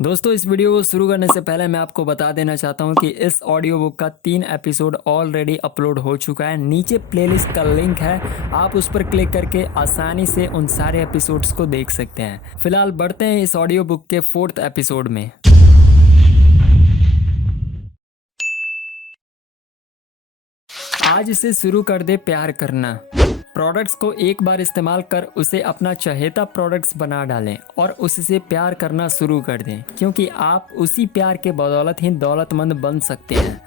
दोस्तों, इस वीडियो को शुरू करने से पहले मैं आपको बता देना चाहता हूं कि इस ऑडियो बुक का 3 एपिसोड ऑलरेडी अपलोड हो चुका है। नीचे प्लेलिस्ट का लिंक है, आप उस पर क्लिक करके आसानी से उन सारे एपिसोड्स को देख सकते हैं। फिलहाल बढ़ते हैं इस ऑडियो बुक के 4th एपिसोड में। आज से शुरू कर दे प्यार करना। प्रोडक्ट्स को एक बार इस्तेमाल कर उसे अपना चहेता प्रोडक्ट्स बना डालें और उससे प्यार करना शुरू कर दें, क्योंकि आप उसी प्यार के बदौलत ही दौलतमंद बन सकते हैं।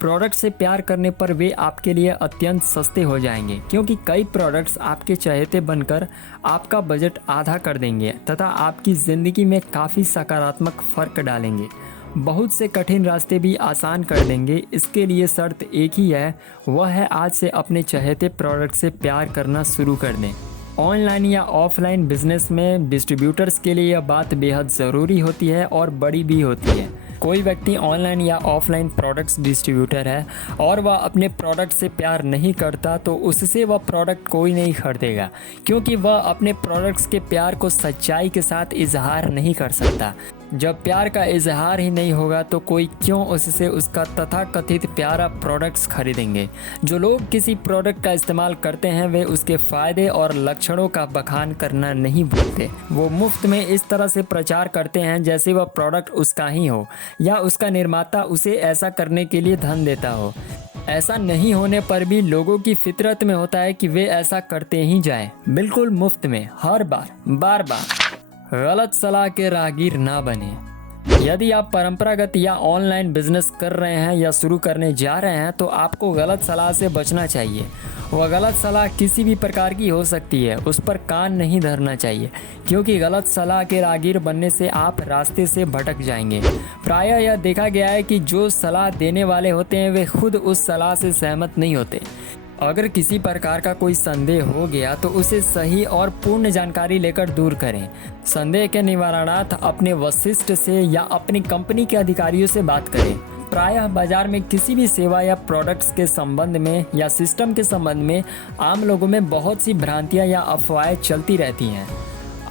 प्रोडक्ट से प्यार करने पर वे आपके लिए अत्यंत सस्ते हो जाएंगे, क्योंकि कई प्रोडक्ट्स आपके चहेते बनकर आपका बजट आधा कर देंगे तथा आपकी ज़िंदगी में काफ़ी सकारात्मक फ़र्क डालेंगे। बहुत से कठिन रास्ते भी आसान कर देंगे। इसके लिए शर्त एक ही है, वह है आज से अपने चहेते प्रोडक्ट से प्यार करना शुरू कर दें। ऑनलाइन या ऑफलाइन बिजनेस में डिस्ट्रीब्यूटर्स के लिए यह बात बेहद ज़रूरी होती है और बड़ी भी होती है। कोई व्यक्ति ऑनलाइन या ऑफलाइन प्रोडक्ट्स डिस्ट्रीब्यूटर है और वह अपने प्रोडक्ट से प्यार नहीं करता, तो उससे वह प्रोडक्ट कोई नहीं खरीदेगा, क्योंकि वह अपने प्रोडक्ट्स के प्यार को सच्चाई के साथ इजहार नहीं कर सकता। जब प्यार का इजहार ही नहीं होगा तो कोई क्यों उससे उसका तथाकथित प्यारा प्रोडक्ट्स खरीदेंगे। जो लोग किसी प्रोडक्ट का इस्तेमाल करते हैं वे उसके फ़ायदे और लक्षणों का बखान करना नहीं भूलते। वो मुफ्त में इस तरह से प्रचार करते हैं जैसे वह प्रोडक्ट उसका ही हो या उसका निर्माता उसे ऐसा करने के लिए धन देता हो। ऐसा नहीं होने पर भी लोगों की फितरत में होता है कि वे ऐसा करते ही जाएं, बिल्कुल मुफ्त में, हर बार, बार बार। गलत सलाह के राहगीर ना बने। यदि आप परंपरागत या ऑनलाइन बिजनेस कर रहे हैं या शुरू करने जा रहे हैं तो आपको गलत सलाह से बचना चाहिए। वह गलत सलाह किसी भी प्रकार की हो सकती है, उस पर कान नहीं धरना चाहिए, क्योंकि गलत सलाह के राहगीर बनने से आप रास्ते से भटक जाएंगे। प्रायः यह देखा गया है कि जो सलाह देने वाले होते हैं वे खुद उस सलाह से सहमत नहीं होते। अगर किसी प्रकार का कोई संदेह हो गया तो उसे सही और पूर्ण जानकारी लेकर दूर करें। संदेह के निवारणार्थ अपने वशिष्ठ से या अपनी कंपनी के अधिकारियों से बात करें। प्रायः बाजार में किसी भी सेवा या प्रोडक्ट्स के संबंध में या सिस्टम के संबंध में आम लोगों में बहुत सी भ्रांतियां या अफवाहें चलती रहती हैं।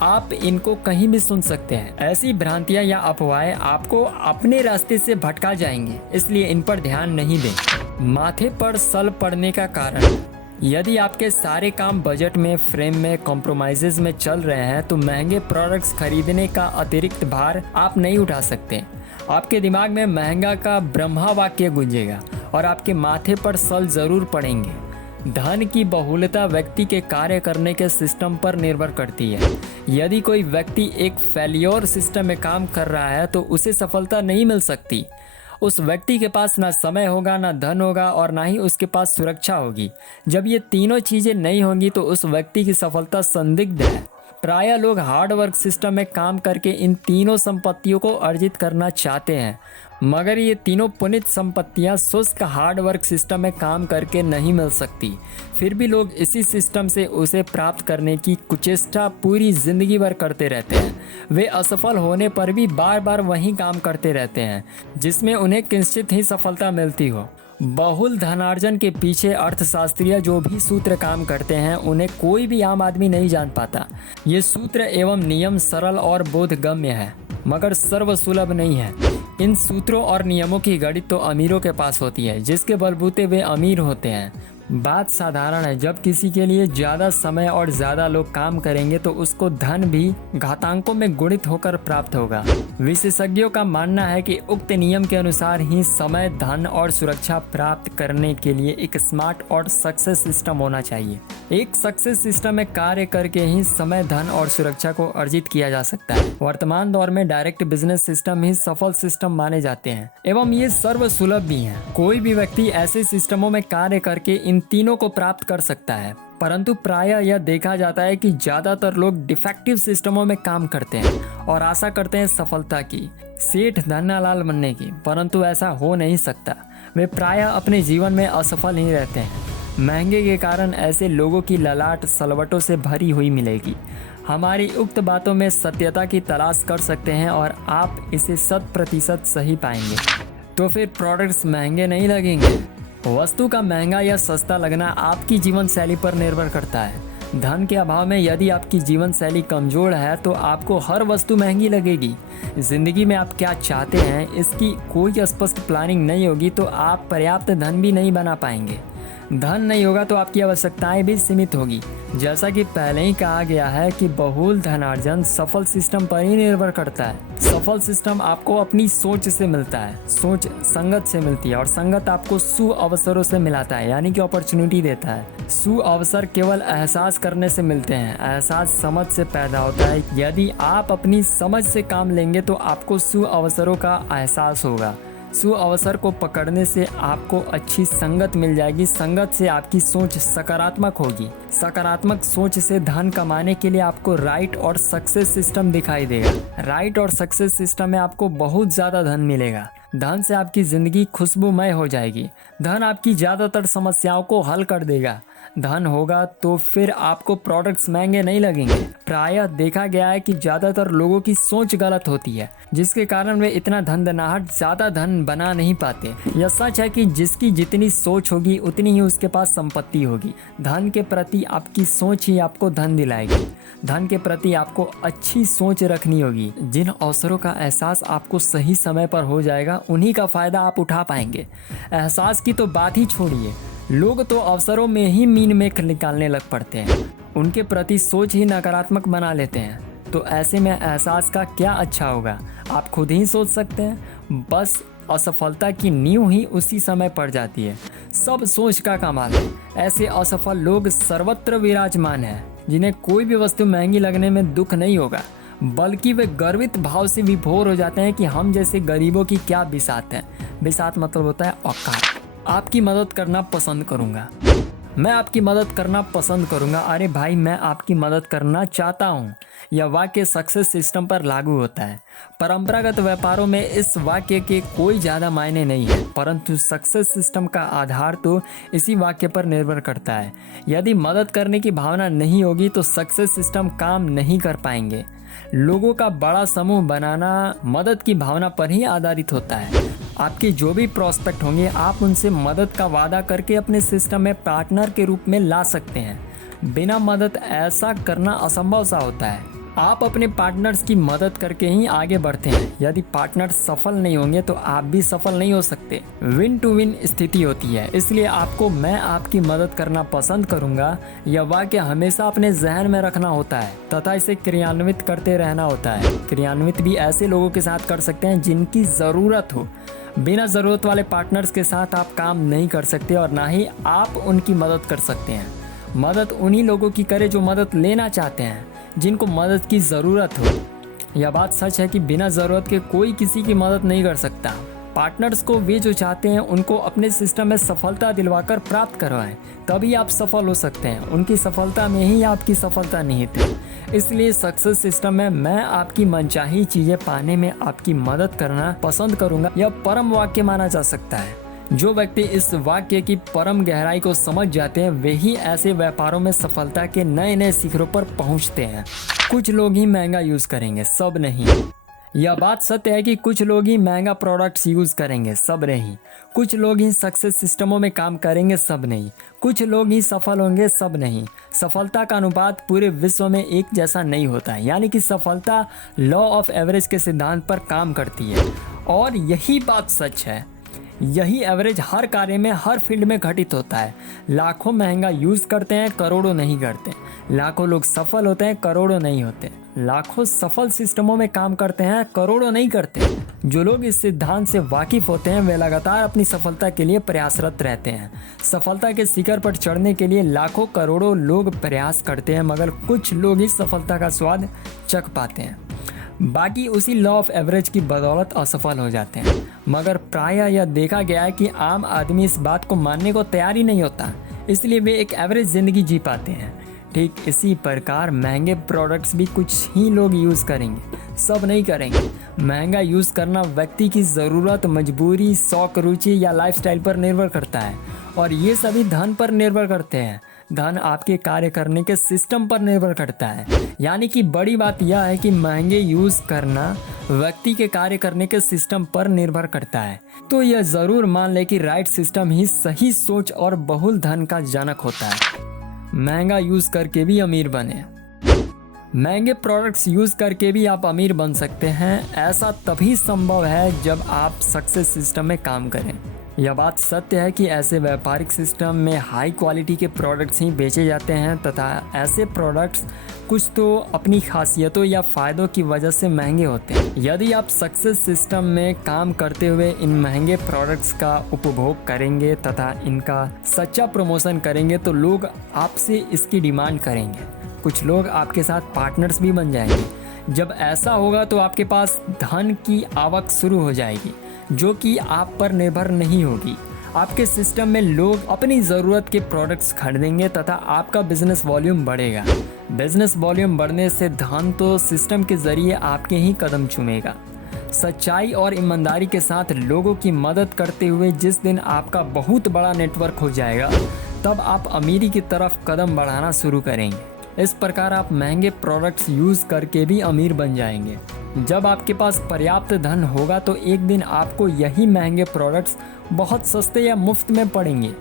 आप इनको कहीं भी सुन सकते हैं। ऐसी भ्रांतियां या अफवाहें आपको अपने रास्ते से भटका जाएंगे, इसलिए इन पर ध्यान नहीं दें। माथे पर सल पड़ने का कारण। यदि आपके सारे काम बजट में, फ्रेम में, कॉम्प्रोमाइज़ेस में चल रहे हैं तो महंगे प्रोडक्ट्स खरीदने का अतिरिक्त भार आप नहीं उठा सकते। आपके दिमाग में महंगा का ब्रह्मा वाक्य गूंजेगा और आपके माथे पर सल जरूर पड़ेंगे। धन की बहुलता व्यक्ति के कार्य करने के सिस्टम पर निर्भर करती है। यदि कोई व्यक्ति एक फेल्योर सिस्टम में काम कर रहा है तो उसे सफलता नहीं मिल सकती। उस व्यक्ति के पास ना समय होगा, ना धन होगा और ना ही उसके पास सुरक्षा होगी। जब ये तीनों चीज़ें नहीं होंगी तो उस व्यक्ति की सफलता संदिग्ध है। प्रायः लोग हार्ड वर्क सिस्टम में काम करके इन तीनों संपत्तियों को अर्जित करना चाहते हैं, मगर ये तीनों पुनित संपत्तियां शुष्क हार्ड वर्क सिस्टम में काम करके नहीं मिल सकती। फिर भी लोग इसी सिस्टम से उसे प्राप्त करने की कुचेष्टा पूरी जिंदगी भर करते रहते हैं। वे असफल होने पर भी बार बार वही काम करते रहते हैं जिसमें उन्हें किंचित ही सफलता मिलती हो। बहुल धनार्जन के पीछे अर्थशास्त्रीय जो भी सूत्र काम करते हैं उन्हें कोई भी आम आदमी नहीं जान पाता। ये सूत्र एवं नियम सरल और बोधगम्य है, मगर सर्वसुलभ नहीं है। इन सूत्रों और नियमों की गणित तो अमीरों के पास होती है, जिसके बलबूते वे अमीर होते हैं। बात साधारण है, जब किसी के लिए ज़्यादा समय और ज़्यादा लोग काम करेंगे तो उसको धन भी घातांकों में गुणित होकर प्राप्त होगा। विशेषज्ञों का मानना है कि उक्त नियम के अनुसार ही समय, धन और सुरक्षा प्राप्त करने के लिए एक स्मार्ट और सक्सेस सिस्टम होना चाहिए। एक सक्सेस सिस्टम में कार्य करके ही समय, धन और सुरक्षा को अर्जित किया जा सकता है। वर्तमान दौर में डायरेक्ट बिजनेस सिस्टम ही सफल सिस्टम माने जाते हैं एवं ये सर्वसुलभ भी हैं। कोई भी व्यक्ति ऐसे सिस्टमों में कार्य करके इन तीनों को प्राप्त कर सकता है, परंतु प्रायः यह देखा जाता है कि ज़्यादातर लोग डिफेक्टिव सिस्टमों में काम करते हैं और आशा करते हैं सफलता की, सेठ धन्नालाल बनने की, परंतु ऐसा हो नहीं सकता। वे प्रायः अपने जीवन में असफल ही रहते हैं। महंगे के कारण ऐसे लोगों की ललाट सलवटों से भरी हुई मिलेगी। हमारी उक्त बातों में सत्यता की तलाश कर सकते हैं और आप इसे 100% सही पाएंगे। तो फिर प्रोडक्ट्स महंगे नहीं लगेंगे। वस्तु का महंगा या सस्ता लगना आपकी जीवन शैली पर निर्भर करता है। धन के अभाव में यदि आपकी जीवन शैली कमजोर है तो आपको हर वस्तु महंगी लगेगी। जिंदगी में आप क्या चाहते हैं इसकी कोई स्पष्ट प्लानिंग नहीं होगी तो आप पर्याप्त धन भी नहीं बना पाएंगे। धन नहीं होगा तो आपकी आवश्यकताएं भी सीमित होगी। जैसा कि पहले ही कहा गया है कि बहुल धनार्जन सफल सिस्टम पर ही निर्भर करता है। सफल सिस्टम आपको अपनी सोच से मिलता है, सोच संगत से मिलती है और संगत आपको सु अवसरों से मिलाता है, यानी कि अपॉर्चुनिटी देता है। सु अवसर केवल एहसास करने से मिलते हैं, एहसास समझ से पैदा होता है। यदि आप अपनी समझ से काम लेंगे तो आपको सु अवसरों का एहसास होगा। सु अवसर को पकड़ने से आपको अच्छी संगत मिल जाएगी। संगत से आपकी सोच सकारात्मक होगी। सकारात्मक सोच से धन कमाने के लिए आपको राइट और सक्सेस सिस्टम दिखाई देगा। राइट और सक्सेस सिस्टम में आपको बहुत ज़्यादा धन मिलेगा। धन से आपकी ज़िंदगी खुशबूमय हो जाएगी। धन आपकी ज़्यादातर समस्याओं को हल कर देगा। धन होगा तो फिर आपको प्रोडक्ट्स महंगे नहीं लगेंगे। प्रायः देखा गया है कि ज़्यादातर लोगों की सोच गलत होती है, जिसके कारण वे इतना धनाहट ज़्यादा धन बना नहीं पाते। यह सच है कि जिसकी जितनी सोच होगी उतनी ही उसके पास संपत्ति होगी। धन के प्रति आपकी सोच ही आपको धन दिलाएगी। धन के प्रति आपको अच्छी सोच रखनी होगी। जिन अवसरों का एहसास आपको सही समय पर हो जाएगा उन्हीं का फ़ायदा आप उठा पाएंगे। एहसास की तो बात ही छोड़िए, लोग तो अवसरों में ही मीन मेख निकालने लग पड़ते हैं। उनके प्रति सोच ही नकारात्मक बना लेते हैं। तो ऐसे में एहसास का क्या अच्छा होगा, आप खुद ही सोच सकते हैं। बस असफलता की नींव ही उसी समय पड़ जाती है। सब सोच का कमाल है। ऐसे असफल लोग सर्वत्र विराजमान हैं, जिन्हें कोई भी वस्तु महंगी लगने में दुख नहीं होगा, बल्कि वे गर्वित भाव से विभोर हो जाते हैं कि हम जैसे गरीबों की क्या बिसात है। बिसात मतलब होता है औकात। आपकी मदद करना पसंद करूंगा, मैं आपकी मदद करना पसंद करूंगा। अरे भाई, मैं आपकी मदद करना चाहता हूं। यह वाक्य सक्सेस सिस्टम पर लागू होता है। परंपरागत व्यापारों में इस वाक्य के कोई ज़्यादा मायने नहीं है, परंतु सक्सेस सिस्टम का आधार तो इसी वाक्य पर निर्भर करता है। यदि मदद करने की भावना नहीं होगी तो सक्सेस सिस्टम काम नहीं कर पाएंगे। लोगों का बड़ा समूह बनाना मदद की भावना पर ही आधारित होता है। आपके जो भी प्रॉस्पेक्ट होंगे आप उनसे मदद का वादा करके अपने सिस्टम में पार्टनर के रूप में ला सकते हैं। बिना मदद ऐसा करना असंभव सा होता है। आप अपने पार्टनर्स की मदद करके ही आगे बढ़ते हैं। यदि पार्टनर सफल नहीं होंगे तो आप भी सफल नहीं हो सकते। विन टू विन स्थिति होती है। इसलिए आपको मैं आपकी मदद करना पसंद करूंगा यह वाक्य हमेशा अपने जहन में रखना होता है तथा इसे क्रियान्वित करते रहना होता है। क्रियान्वित भी ऐसे लोगों के साथ कर सकते हैं जिनकी ज़रूरत हो। बिना ज़रूरत वाले पार्टनर्स के साथ आप काम नहीं कर सकते और ना ही आप उनकी मदद कर सकते हैं। मदद उन्हीं लोगों की करें जो मदद लेना चाहते हैं, जिनको मदद की ज़रूरत हो। यह बात सच है कि बिना ज़रूरत के कोई किसी की मदद नहीं कर सकता। पार्टनर्स को वे जो चाहते हैं उनको अपने सिस्टम में सफलता दिलवाकर प्राप्त करवाएं, तभी आप सफल हो सकते हैं। उनकी सफलता में ही आपकी सफलता निहित है। इसलिए सक्सेस सिस्टम में मैं आपकी मनचाही चीज़ें पाने में आपकी मदद करना पसंद करूंगा यह परम वाक्य माना जा सकता है। जो व्यक्ति इस वाक्य की परम गहराई को समझ जाते हैं वे ही ऐसे व्यापारों में सफलता के नए नए शिखरों पर पहुंचते हैं। कुछ लोग ही महंगा यूज़ करेंगे, सब नहीं। यह बात सत्य है कि कुछ लोग ही महंगा प्रोडक्ट्स यूज़ करेंगे, सब नहीं। कुछ लोग ही सक्सेस सिस्टमों में काम करेंगे, सब नहीं। कुछ लोग ही सफल होंगे, सब नहीं। सफलता का अनुपात पूरे विश्व में एक जैसा नहीं होता है, यानी कि सफलता लॉ ऑफ एवरेज के सिद्धांत पर काम करती है। और यही बात सच है। यही एवरेज हर कार्य में, हर फील्ड में घटित होता है। लाखों महंगा यूज़ करते हैं, करोड़ों नहीं करते। लाखों लोग सफल होते हैं, करोड़ों नहीं होते। लाखों सफल सिस्टमों में काम करते हैं, करोड़ों नहीं करते। जो लोग इस सिद्धांत से वाकिफ होते हैं वे लगातार अपनी सफलता के लिए प्रयासरत रहते हैं। सफलता के शिखर पर चढ़ने के लिए लाखों करोड़ों लोग प्रयास करते हैं, मगर कुछ लोग ही सफलता का स्वाद चख पाते हैं। बाकी उसी लॉ ऑफ एवरेज की बदौलत असफल हो जाते हैं। मगर प्रायः यह देखा गया है कि आम आदमी इस बात को मानने को तैयार ही नहीं होता, इसलिए वे एक एवरेज ज़िंदगी जी पाते हैं। ठीक इसी प्रकार महंगे प्रोडक्ट्स भी कुछ ही लोग यूज़ करेंगे, सब नहीं करेंगे। महंगा यूज़ करना व्यक्ति की ज़रूरत, मजबूरी, शौक, रुचि या लाइफस्टाइल पर निर्भर करता है और ये सभी धन पर निर्भर करते हैं। धन आपके कार्य करने के सिस्टम पर निर्भर करता है। यानी कि बड़ी बात यह है कि महंगे यूज़ करना व्यक्ति के कार्य करने के सिस्टम पर निर्भर करता है। तो यह ज़रूर मान ले कि राइट सिस्टम ही सही सोच और बहुल धन का जनक होता है। महंगा यूज़ करके भी अमीर बने। महंगे प्रोडक्ट्स यूज़ करके भी आप अमीर बन सकते हैं। ऐसा तभी संभव है जब आप सक्सेस सिस्टम में काम करें। यह बात सत्य है कि ऐसे व्यापारिक सिस्टम में हाई क्वालिटी के प्रोडक्ट्स ही बेचे जाते हैं तथा ऐसे प्रोडक्ट्स कुछ तो अपनी खासियतों या फ़ायदों की वजह से महंगे होते हैं। यदि आप सक्सेस सिस्टम में काम करते हुए इन महंगे प्रोडक्ट्स का उपभोग करेंगे तथा इनका सच्चा प्रमोशन करेंगे तो लोग आपसे इसकी डिमांड करेंगे। कुछ लोग आपके साथ पार्टनर्स भी बन जाएंगे। जब ऐसा होगा तो आपके पास धन की आवक शुरू हो जाएगी जो कि आप पर निर्भर नहीं होगी। आपके सिस्टम में लोग अपनी ज़रूरत के प्रोडक्ट्स खरीदेंगे तथा आपका बिजनेस वॉल्यूम बढ़ेगा। बिजनेस वॉल्यूम बढ़ने से धन तो सिस्टम के ज़रिए आपके ही कदम चूमेगा। सच्चाई और ईमानदारी के साथ लोगों की मदद करते हुए जिस दिन आपका बहुत बड़ा नेटवर्क हो जाएगा तब आप अमीरी की तरफ कदम बढ़ाना शुरू करेंगे। इस प्रकार आप महंगे प्रोडक्ट्स यूज़ करके भी अमीर बन जाएंगे। जब आपके पास पर्याप्त धन होगा तो एक दिन आपको यही महंगे प्रोडक्ट्स बहुत सस्ते या मुफ्त में पड़ेंगे।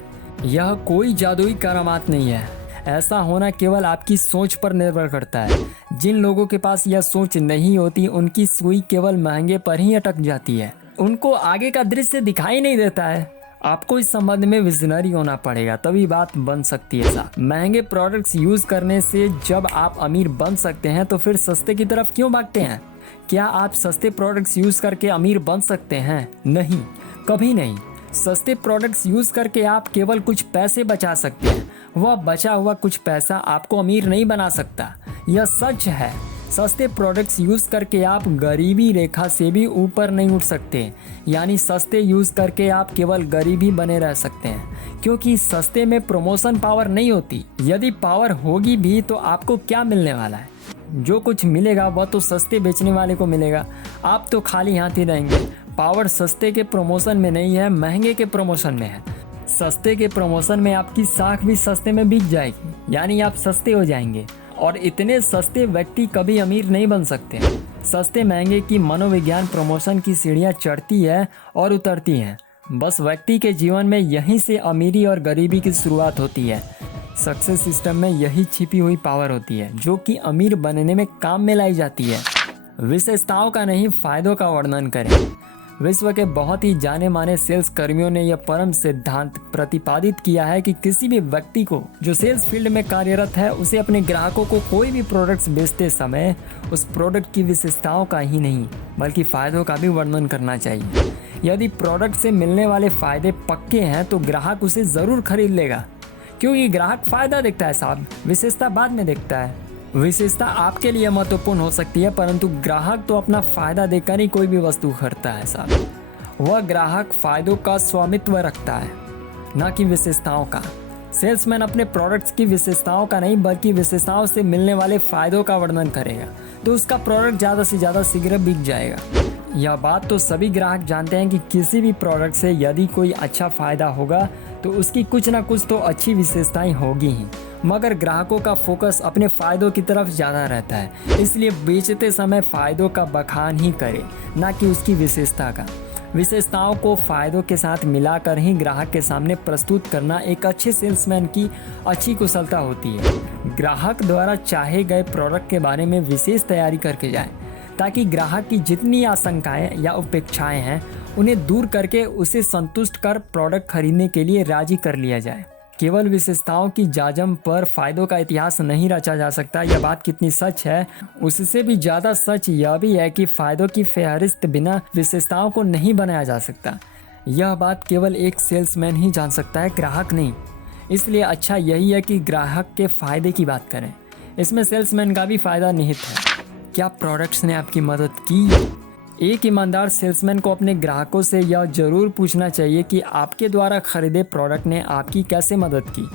यह कोई जादुई करामात नहीं है। ऐसा होना केवल आपकी सोच पर निर्भर करता है। जिन लोगों के पास यह सोच नहीं होती उनकी सुई केवल महंगे पर ही अटक जाती है। उनको आगे का दृश्य दिखाई नहीं देता है। आपको इस संबंध में विजनरी होना पड़ेगा तभी बात बन सकती है। ऐसा महंगे प्रोडक्ट्स यूज़ करने से जब आप अमीर बन सकते हैं तो फिर सस्ते की तरफ क्यों भागते हैं? क्या आप सस्ते प्रोडक्ट्स यूज़ करके अमीर बन सकते हैं? नहीं, कभी नहीं। सस्ते प्रोडक्ट्स यूज़ करके आप केवल कुछ पैसे बचा सकते हैं। वह बचा हुआ कुछ पैसा आपको अमीर नहीं बना सकता। यह सच है। सस्ते प्रोडक्ट्स यूज़ करके आप गरीबी रेखा से भी ऊपर नहीं उठ सकते। यानी सस्ते यूज़ करके आप केवल गरीब ही बने रह सकते हैं क्योंकि सस्ते में प्रमोशन पावर नहीं होती। यदि पावर होगी भी तो आपको क्या मिलने वाला है? जो कुछ मिलेगा वह तो सस्ते बेचने वाले को मिलेगा। आप तो खाली हाथ ही रहेंगे। पावर सस्ते के प्रमोशन में नहीं है, महंगे के प्रमोशन में है। सस्ते के प्रमोशन में आपकी साख भी सस्ते में बिक जाएगी, यानी आप सस्ते हो जाएंगे। और इतने सस्ते व्यक्ति कभी अमीर नहीं बन सकते। सस्ते महंगे की मनोविज्ञान प्रमोशन की सीढ़ियाँ चढ़ती है और उतरती हैं। बस व्यक्ति के जीवन में यहीं से अमीरी और गरीबी की शुरुआत होती है। सक्सेस सिस्टम में यही छिपी हुई पावर होती है जो कि अमीर बनने में काम में लाई जाती है। विशेषताओं का नहीं, फायदों का वर्णन करें। विश्व के बहुत ही जाने माने सेल्स कर्मियों ने यह परम सिद्धांत प्रतिपादित किया है कि किसी भी व्यक्ति को जो सेल्स फील्ड में कार्यरत है उसे अपने ग्राहकों को कोई भी प्रोडक्ट्स बेचते समय उस प्रोडक्ट की विशेषताओं का ही नहीं बल्कि फ़ायदों का भी वर्णन करना चाहिए। यदि प्रोडक्ट से मिलने वाले फ़ायदे पक्के हैं तो ग्राहक उसे ज़रूर खरीद लेगा, क्योंकि ग्राहक फ़ायदा देखता है साहब, विशेषता बाद में देखता है। विशेषता आपके लिए महत्वपूर्ण हो सकती है परंतु ग्राहक तो अपना फ़ायदा देकर ही कोई भी वस्तु खरीदता है साहब। वह ग्राहक फ़ायदों का स्वामित्व रखता है, ना कि विशेषताओं का। सेल्समैन अपने प्रोडक्ट्स की विशेषताओं का नहीं बल्कि विशेषताओं से मिलने वाले फ़ायदों का वर्णन करेगा तो उसका प्रोडक्ट ज़्यादा से ज़्यादा शीघ्र बिक जाएगा। यह बात तो सभी ग्राहक जानते हैं कि किसी भी प्रोडक्ट से यदि कोई अच्छा फ़ायदा होगा तो उसकी कुछ ना कुछ तो अच्छी विशेषताएं होगी ही, मगर ग्राहकों का फोकस अपने फ़ायदों की तरफ ज़्यादा रहता है। इसलिए बेचते समय फ़ायदों का बखान ही करे, ना कि उसकी विशेषता का। विशेषताओं को फ़ायदों के साथ मिलाकर ही ग्राहक के सामने प्रस्तुत करना एक अच्छे सेल्समैन की अच्छी कुशलता होती है। ग्राहक द्वारा चाहे गए प्रोडक्ट के बारे में विशेष तैयारी करके जाए ताकि ग्राहक की जितनी आशंकाएं या अपेक्षाएं हैं उन्हें दूर करके उसे संतुष्ट कर प्रोडक्ट खरीदने के लिए राजी कर लिया जाए। केवल विशेषताओं की जाजम पर फ़ायदों का इतिहास नहीं रचा जा सकता। यह बात कितनी सच है, उससे भी ज़्यादा सच यह भी है कि फ़ायदों की फहरिस्त बिना विशेषताओं को नहीं बनाया जा सकता। यह बात केवल एक सेल्समैन ही जान सकता है, ग्राहक नहीं। इसलिए अच्छा यही है कि ग्राहक के फ़ायदे की बात करें। इसमें सेल्समैन का भी फ़ायदा निहित है। क्या प्रोडक्ट्स ने आपकी मदद की? एक ईमानदार सेल्समैन को अपने ग्राहकों से यह जरूर पूछना चाहिए कि आपके द्वारा खरीदे प्रोडक्ट ने आपकी कैसे मदद की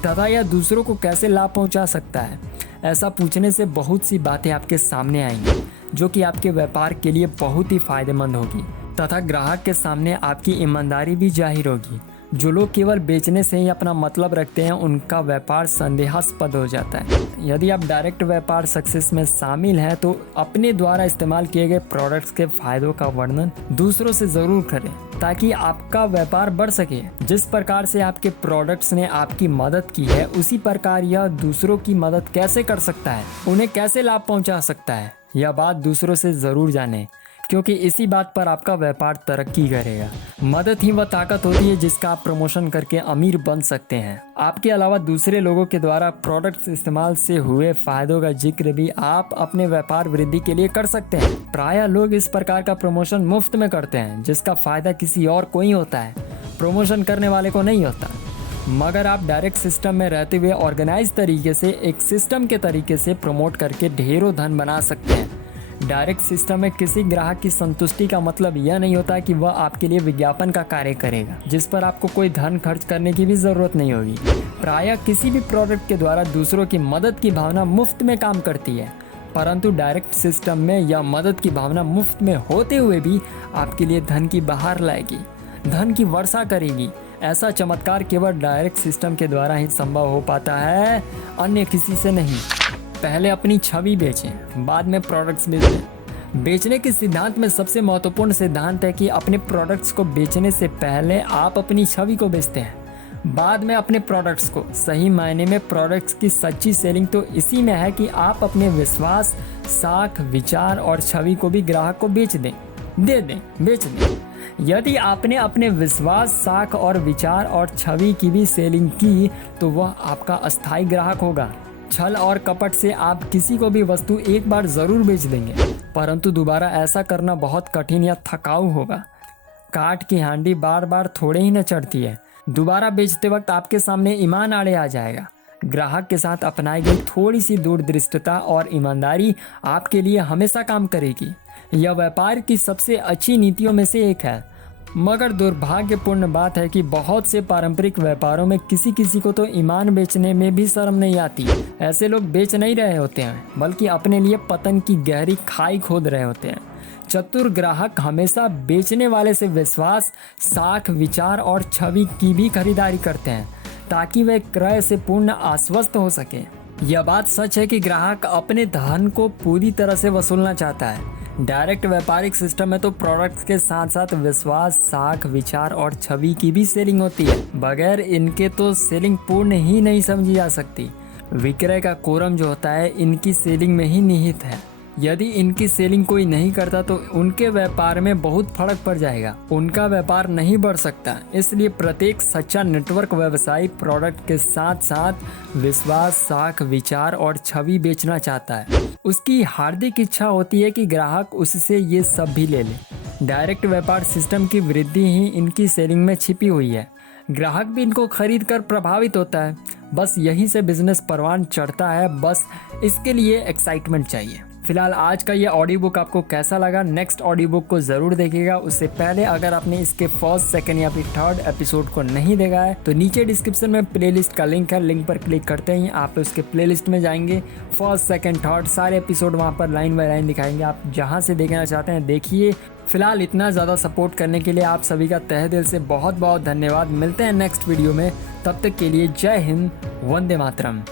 तथा यह दूसरों को कैसे लाभ पहुंचा सकता है। ऐसा पूछने से बहुत सी बातें आपके सामने आएंगी जो कि आपके व्यापार के लिए बहुत ही फायदेमंद होगी तथा ग्राहक के सामने आपकी ईमानदारी भी जाहिर होगी। जो लोग केवल बेचने से ही अपना मतलब रखते हैं उनका व्यापार संदेहास्पद हो जाता है। यदि आप डायरेक्ट व्यापार सक्सेस में शामिल हैं तो अपने द्वारा इस्तेमाल किए गए प्रोडक्ट्स के फायदों का वर्णन दूसरों से ज़रूर करें। ताकि आपका व्यापार बढ़ सके। जिस प्रकार से आपके प्रोडक्ट्स ने आपकी मदद की है, उसी प्रकार यह दूसरों की मदद कैसे कर सकता है, उन्हें कैसे लाभ पहुंचा सकता है, यह बात दूसरों से ज़रूर जानें, क्योंकि इसी बात पर आपका व्यापार तरक्की करेगा। मदद ही वह ताकत होती है जिसका आप प्रमोशन करके अमीर बन सकते हैं। आपके अलावा दूसरे लोगों के द्वारा प्रोडक्ट्स इस्तेमाल से हुए फायदों का जिक्र भी आप अपने व्यापार वृद्धि के लिए कर सकते हैं। प्रायः लोग इस प्रकार का प्रमोशन मुफ्त में करते हैं, जिसका फायदा किसी और को ही होता है, प्रमोशन करने वाले को नहीं होता। मगर आप डायरेक्ट सिस्टम में रहते हुए ऑर्गेनाइज तरीके से एक सिस्टम के तरीके से प्रमोट करके ढेरों धन बना सकते हैं। डायरेक्ट सिस्टम में किसी ग्राहक की संतुष्टि का मतलब यह नहीं होता कि वह आपके लिए विज्ञापन का कार्य करेगा, जिस पर आपको कोई धन खर्च करने की भी ज़रूरत नहीं होगी। प्रायः किसी भी प्रोडक्ट के द्वारा दूसरों की मदद की भावना मुफ्त में काम करती है, परंतु डायरेक्ट सिस्टम में यह मदद की भावना मुफ्त में होते हुए भी आपके लिए धन की बहार लाएगी, धन की वर्षा करेगी। ऐसा चमत्कार केवल डायरेक्ट सिस्टम के द्वारा ही संभव हो पाता है, अन्य किसी से नहीं। पहले अपनी छवि बेचें, बाद में प्रोडक्ट्स बेचें। बेचने के सिद्धांत में सबसे महत्वपूर्ण सिद्धांत है कि अपने प्रोडक्ट्स को बेचने से पहले आप अपनी छवि को बेचते हैं, बाद में अपने प्रोडक्ट्स को। सही मायने में प्रोडक्ट्स की सच्ची सेलिंग तो इसी में है कि आप अपने विश्वास, साख, विचार और छवि को भी ग्राहक को बेच दें, बेच दें। यदि आपने अपने विश्वास, साख और विचार और छवि की भी सेलिंग की तो वह आपका अस्थायी ग्राहक होगा। छल और कपट से आप किसी को भी वस्तु एक बार ज़रूर बेच देंगे, परंतु दोबारा ऐसा करना बहुत कठिन या थकाऊ होगा। काठ की हांडी बार बार थोड़े ही न चढ़ती है। दोबारा बेचते वक्त आपके सामने ईमान आड़े आ जाएगा। ग्राहक के साथ अपनाई गई थोड़ी सी दूरदृष्टता और ईमानदारी आपके लिए हमेशा काम करेगी। यह व्यापार की सबसे अच्छी नीतियों में से एक है। मगर दुर्भाग्यपूर्ण बात है कि बहुत से पारंपरिक व्यापारों में किसी किसी को तो ईमान बेचने में भी शर्म नहीं आती। ऐसे लोग बेच नहीं रहे होते हैं, बल्कि अपने लिए पतन की गहरी खाई खोद रहे होते हैं। चतुर ग्राहक हमेशा बेचने वाले से विश्वास, साख, विचार और छवि की भी खरीदारी करते हैं, ताकि वे क्रय से पूर्ण आश्वस्त हो सके। यह बात सच है कि ग्राहक अपने धन को पूरी तरह से वसूलना चाहता है। डायरेक्ट व्यापारिक सिस्टम में तो प्रोडक्ट्स के साथ साथ विश्वास, साख, विचार और छवि की भी सेलिंग होती है। बगैर इनके तो सेलिंग पूर्ण ही नहीं समझी जा सकती। विक्रय का कोरम जो होता है इनकी सेलिंग में ही निहित है। यदि इनकी सेलिंग कोई नहीं करता तो उनके व्यापार में बहुत फर्क पड़ जाएगा, उनका व्यापार नहीं बढ़ सकता। इसलिए प्रत्येक सच्चा नेटवर्क व्यवसायी प्रोडक्ट के साथ साथ विश्वास, साख, विचार और छवि बेचना चाहता है। उसकी हार्दिक इच्छा होती है कि ग्राहक उससे ये सब भी ले ले। डायरेक्ट व्यापार सिस्टम की वृद्धि ही इनकी सेलिंग में छिपी हुई है। ग्राहक भी इनको खरीद कर प्रभावित होता है। बस यहीं से बिजनेस परवान चढ़ता है। बस इसके लिए एक्साइटमेंट चाहिए। फिलहाल आज का ये ऑडियो बुक आपको कैसा लगा, नेक्स्ट ऑडियो बुक को ज़रूर देखिएगा। उससे पहले अगर आपने इसके फर्स्ट, सेकंड या फिर थर्ड एपिसोड को नहीं देखा है तो नीचे डिस्क्रिप्शन में प्लेलिस्ट का लिंक है, लिंक पर क्लिक करते ही आप उसके प्लेलिस्ट में जाएंगे। फर्स्ट, सेकंड, थर्ड सारे एपिसोड वहाँ पर लाइन बाय लाइन दिखाएंगे। आप जहाँ से देखना चाहते हैं देखिए। फिलहाल इतना ज़्यादा सपोर्ट करने के लिए आप सभी का तहे दिल से बहुत बहुत धन्यवाद। मिलते हैं नेक्स्ट वीडियो में, तब तक के लिए जय हिंद, वंदे मातरम।